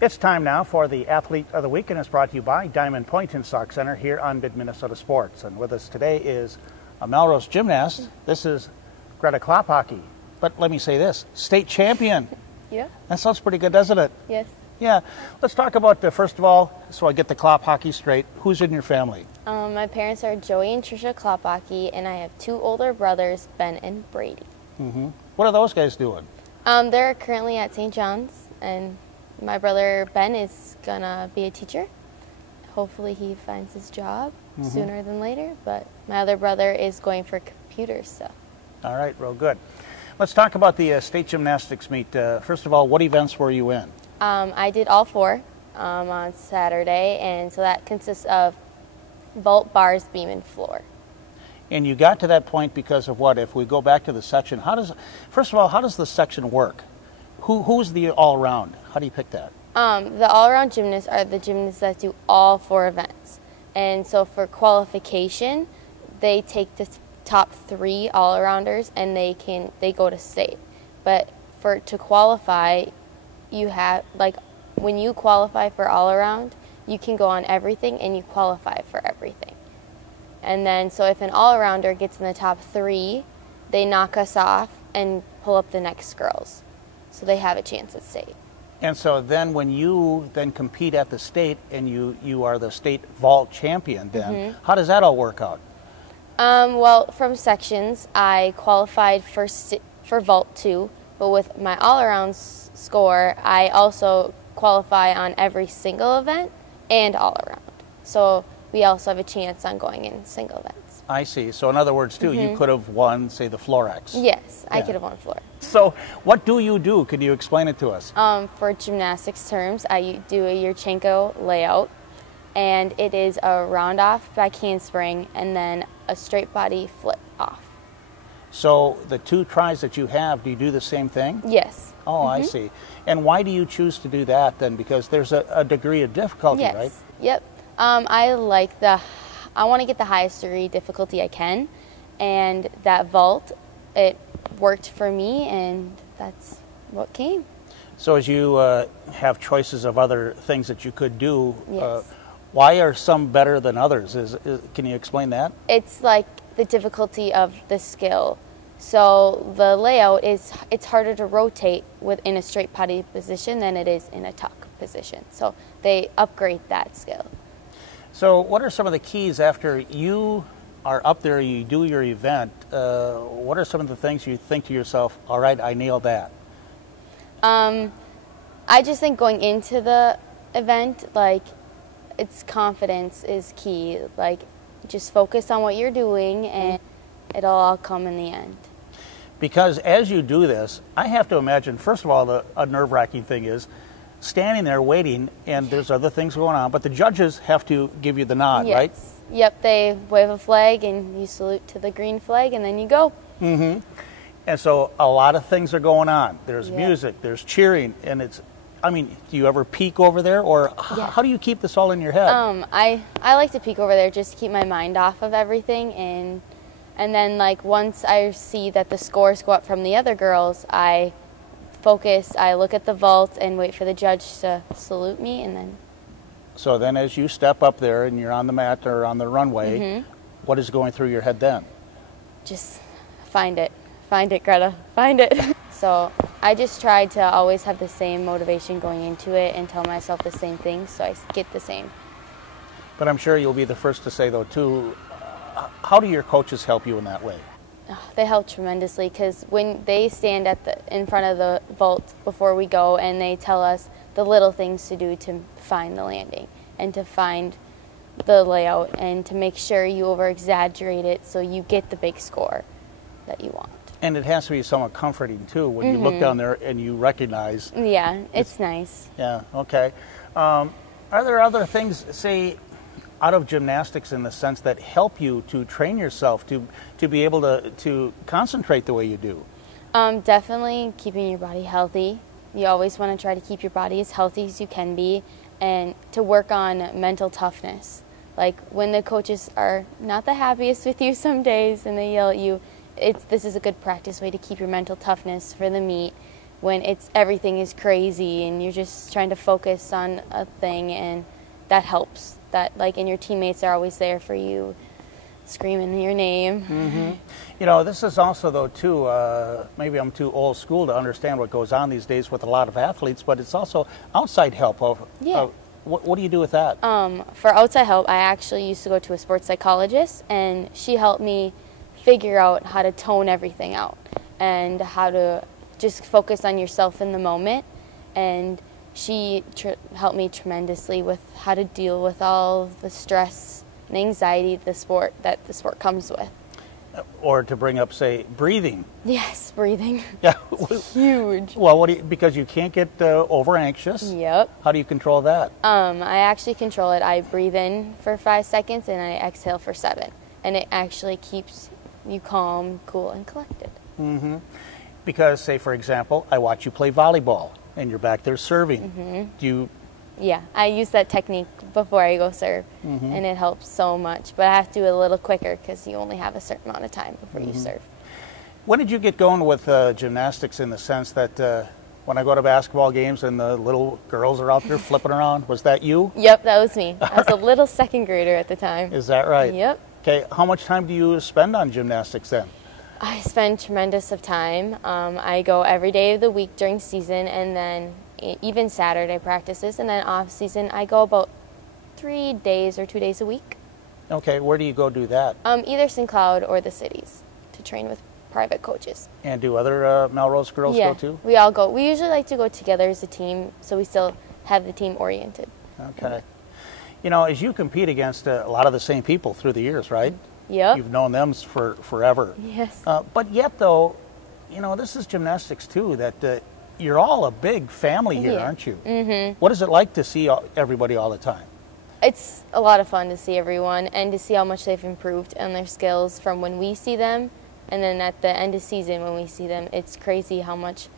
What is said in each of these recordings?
It's time now for the Athlete of the Week, and it's brought to you by Diamond Point and Sauk Center here on Midmnsports. And with us today is a Melrose gymnast. This is Greta Klophocky. But let me say this, state champion. Yeah. That sounds pretty good, doesn't it? Yes. Yeah. Let's talk about, first of all, so I get the Klophocky straight, who's in your family? My parents are Joey and Trisha Klophocky, and I have two older brothers, Ben and Brady. Mm-hmm. What are those guys doing? They're currently at St. John's, and my brother Ben is going to be a teacher. Hopefully he finds his job sooner than later, but my other brother is going for computer stuff. All right, real good. Let's talk about the state gymnastics meet. First of all, what events were you in? I did all four on Saturday, and so that consists of vault, bars, beam, and floor. And you got to that point because of what? If we go back to the section, first of all, how does the section work? Who's the all-around? How do you pick that? The all-around gymnasts are the gymnasts that do all four events. And so for qualification, they take the top three all-arounders and they go to state. But to qualify, you have, like, when you qualify for all-around, you can go on everything and you qualify for everything. And then, so if an all-arounder gets in the top three, they knock us off and pull up the next girls. So they have a chance at state. And so then when you then compete at the state and you are the state vault champion then, how does that all work out? Well, from sections, I qualified for vault 2, but with my all-around score, I also qualify on every single event and all-around. So we also have a chance on going in single events. I see. So in other words, too, you could have won, say, the Florex. Yes, I could have won floor. So what do you do? Could you explain it to us? For gymnastics terms, I do a Yurchenko layout, and it is a round off back handspring and then a straight body flip off. So the two tries that you have, do you do the same thing? Yes. Oh, I see. And why do you choose to do that then? Because there's a degree of difficulty, right? Yep. I want to get the highest degree difficulty I can, and that vault, it worked for me, and that's what came. So as you have choices of other things that you could do, why are some better than others? Can you explain that? It's like the difficulty of the skill. So the layout it's harder to rotate within a straight body position than it is in a tuck position. So they upgrade that skill. So what are some of the keys after you are up there, you do your event, what are some of the things you think to yourself, all right, I nailed that? I just think going into the event, like, it's confidence is key. Like, just focus on what you're doing and it'll all come in the end. Because as you do this, I have to imagine, first of all, a nerve-wracking thing is standing there waiting, and there's other things going on, but the judges have to give you the nod, right? Yep, they wave a flag, and you salute to the green flag, and then you go. And so a lot of things are going on. There's music, there's cheering, and do you ever peek over there, or how do you keep this all in your head? I like to peek over there just to keep my mind off of everything, and then, like, once I see that the scores go up from the other girls, I focus, I look at the vault and wait for the judge to salute me, and then... So then as you step up there and you're on the mat or on the runway, what is going through your head then? Just find it, Greta, find it. So I just try to always have the same motivation going into it and tell myself the same thing, so I get the same. But I'm sure you'll be the first to say, though, too, how do your coaches help you in that way? They help tremendously, because when they stand in front of the vault before we go and they tell us the little things to do to find the landing and to find the layout and to make sure you over-exaggerate it so you get the big score that you want. And it has to be somewhat comforting, too, when you look down there and you recognize... Yeah, it's nice. Yeah, okay. Are there other things, say, out of gymnastics in the sense that help you to train yourself to be able to concentrate the way you do? Definitely keeping your body healthy. You always want to try to keep your body as healthy as you can be, and to work on mental toughness. Like, when the coaches are not the happiest with you some days and they yell at you, this is a good practice way to keep your mental toughness for the meet when everything is crazy and you're just trying to focus on a thing, and that helps. That and your teammates are always there for you, screaming your name. Mm-hmm. You know, this is also, though, too, maybe I'm too old school to understand what goes on these days with a lot of athletes, but it's also outside help. What do you do with that? For outside help, I actually used to go to a sports psychologist, and she helped me figure out how to tone everything out and how to just focus on yourself in the moment. And she helped me tremendously with how to deal with all of the stress and anxiety that the sport comes with. Or to bring up, say, breathing. Yes, breathing. Yeah, it's huge. Well, because you can't get over anxious. Yep. How do you control that? I actually control it. I breathe in for 5 seconds and I exhale for 7, and it actually keeps you calm, cool, and collected. Mm-hmm. Because, say, for example, I watch you play volleyball, and you're back there serving. Mm-hmm. Do you? Yeah, I use that technique before I go serve, Mm-hmm. and it helps so much. But I have to do it a little quicker because you only have a certain amount of time before Mm-hmm. you serve. When did you get going with gymnastics, in the sense that when I go to basketball games and the little girls are out there flipping around, was that you? Yep, that was me. I was a little second grader at the time. Is that right? Yep. Okay, how much time do you spend on gymnastics then? I spend tremendous of time. I go every day of the week during season, and then even Saturday practices, and then off season I go about 3 days or 2 days a week. Okay, where do you go do that? Either St. Cloud or the cities to train with private coaches. And do other Melrose girls go too? We all go. We usually like to go together as a team, so we still have the team oriented. Okay. You know, as you compete against a lot of the same people through the years, right? Yep. You've known them for forever. Yes. But yet, though, you know, this is gymnastics too, that you're all a big family here, aren't you? Mm-hmm. What is it like to see everybody all the time? It's a lot of fun to see everyone and to see how much they've improved on their skills from when we see them, and then at the end of season when we see them. It's crazy how much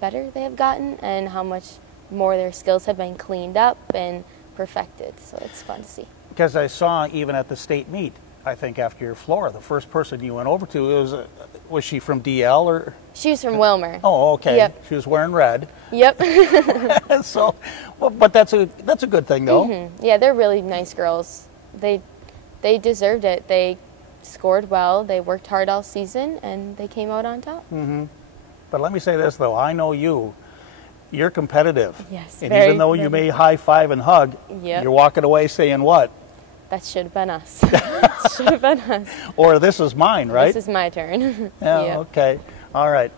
better they have gotten and how much more their skills have been cleaned up and perfected. So it's fun to see. Because I saw even at the state meet, I think after your floor, the first person you went over to was she from DL or? She was from Wilmer. Oh, okay. Yep. She was wearing red. Yep. So, well, but that's a good thing though. Mm-hmm. Yeah, they're really nice girls. They deserved it. They scored well. They worked hard all season, and they came out on top. Mm-hmm. But let me say this though, I know you're competitive. Yes. And even though you may high five and hug, Yep. you're walking away saying what? That should have been us. Should have been us. Or this is mine, right? This is my turn. Yeah, Yep. okay. All right.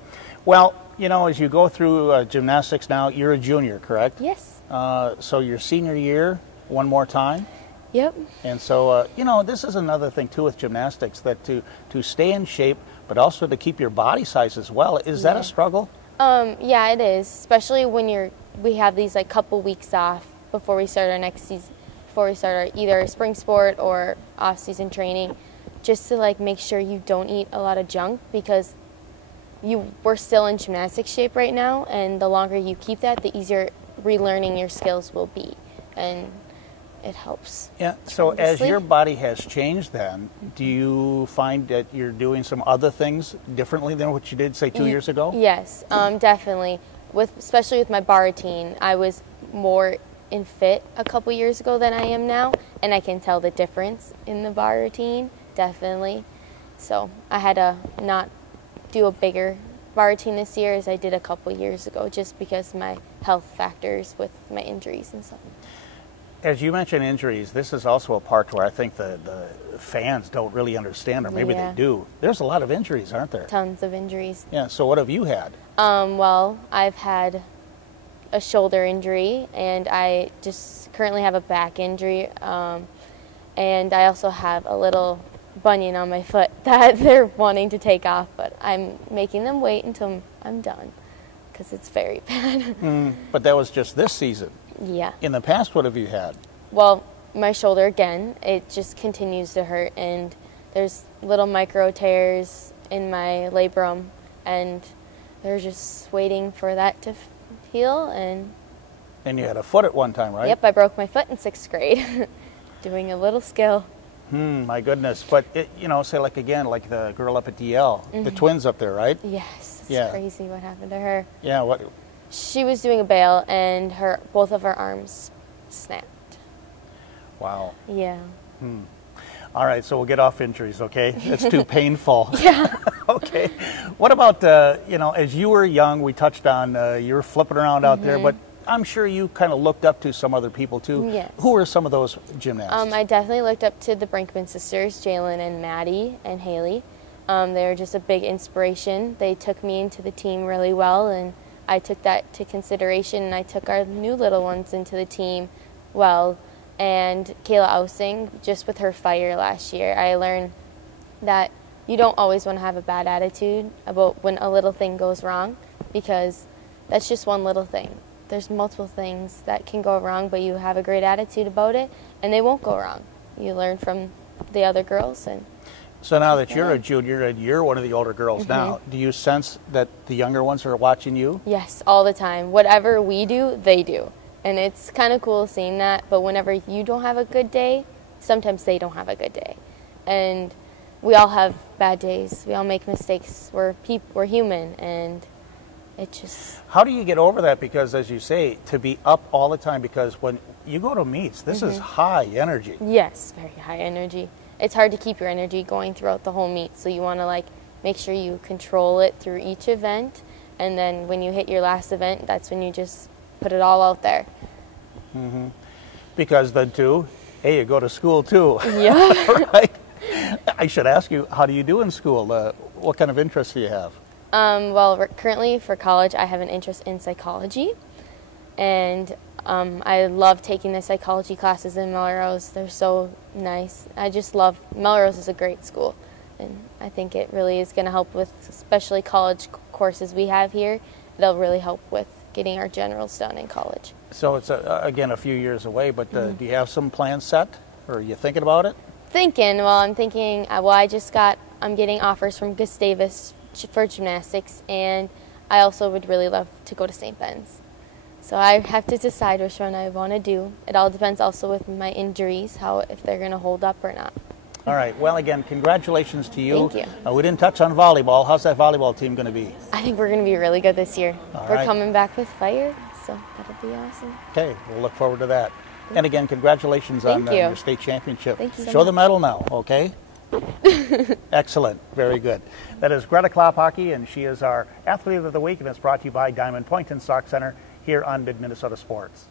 Well, you know, as you go through gymnastics now, you're a junior, correct? Yes. So your senior year, one more time. Yep. And so, you know, this is another thing, too, with gymnastics, that to stay in shape, but also to keep your body size as well. Is that a struggle? Yeah, it is, especially when we have these like couple weeks off before we start our next season, before we start our either spring sport or off-season training, just to like make sure you don't eat a lot of junk, because we're still in gymnastic shape right now, and the longer you keep that, the easier relearning your skills will be, and it helps. Yeah. So as your body has changed then, do you find that you're doing some other things differently than what you did, say, 2 years ago? Yes, definitely. Especially with my bar routine, I was more in fit a couple years ago than I am now, and I can tell the difference in the bar routine, definitely. So I had to not do a bigger bar routine this year as I did a couple years ago, just because my health factors with my injuries and stuff. As you mentioned injuries, this is also a part where I think the fans don't really understand, or maybe they do. There's a lot of injuries, aren't there? Tons of injuries. Yeah, so what have you had? Well, I've had a shoulder injury, and I just currently have a back injury, and I also have a little bunion on my foot that they're wanting to take off, but I'm making them wait until I'm done because it's very bad. But that was just this season. Yeah. In the past, what have you had? Well, my shoulder again, it just continues to hurt, and there's little micro tears in my labrum, and they're just waiting for that to heal. And you had a foot at one time, right? Yep, I broke my foot in 6th grade doing a little skill. My goodness. But, you know, say like again, like the girl up at DL, the twins up there, right? Yes, it's crazy what happened to her. Yeah, what? She was doing a bail and both of her arms snapped. Wow. Yeah. All right, so we'll get off injuries, okay? It's too painful. Yeah. Okay. What about, you know, as you were young, we touched on you were flipping around out there, but I'm sure you kind of looked up to some other people too. Yes. Who were some of those gymnasts? I definitely looked up to the Brinkman sisters, Jalen and Maddie and Haley. They were just a big inspiration. They took me into the team really well, and I took that to consideration, and I took our new little ones into the team well. And Kayla Ousing, just with her fire last year, I learned that you don't always want to have a bad attitude about when a little thing goes wrong, because that's just one little thing. There's multiple things that can go wrong, but you have a great attitude about it, and they won't go wrong. You learn from the other girls. And so now that you're a junior and you're one of the older girls now, do you sense that the younger ones are watching you? Yes, all the time. Whatever we do, they do. And it's kind of cool seeing that, but whenever you don't have a good day, sometimes they don't have a good day. And we all have bad days. We all make mistakes. We're human, and it just... How do you get over that? Because, as you say, to be up all the time, because when you go to meets, this is high energy. Yes, very high energy. It's hard to keep your energy going throughout the whole meet, so you want to like make sure you control it through each event, and then when you hit your last event, that's when you just put it all out there. Because then too, hey, you go to school too. Yeah. Right? I should ask you, how do you do in school? What kind of interests do you have? Well, currently for college, I have an interest in psychology, and I love taking the psychology classes in Melrose. They're so nice. I just love, Melrose is a great school, and I think it really is going to help with, especially college courses we have here. They'll really help with getting our generals done in college. So it's, again, a few years away, but do you have some plans set, or are you thinking about it? I'm thinking, I'm getting offers from Gustavus for gymnastics, and I also would really love to go to St. Ben's. So I have to decide which one I want to do. It all depends also with my injuries, if they're going to hold up or not. All right. Well, again, congratulations to you. Thank you. We didn't touch on volleyball. How's that volleyball team going to be? I think we're going to be really good this year. All right. Coming back with fire, so that'll be awesome. Okay, we'll look forward to that. And again, congratulations on your state championship. Thank you so Show much. the medal now, okay? Excellent. Very good. That is Greta Klopacki, and she is our Athlete of the Week, and it's brought to you by Diamond Point and Stock Center here on Mid-Minnesota Sports.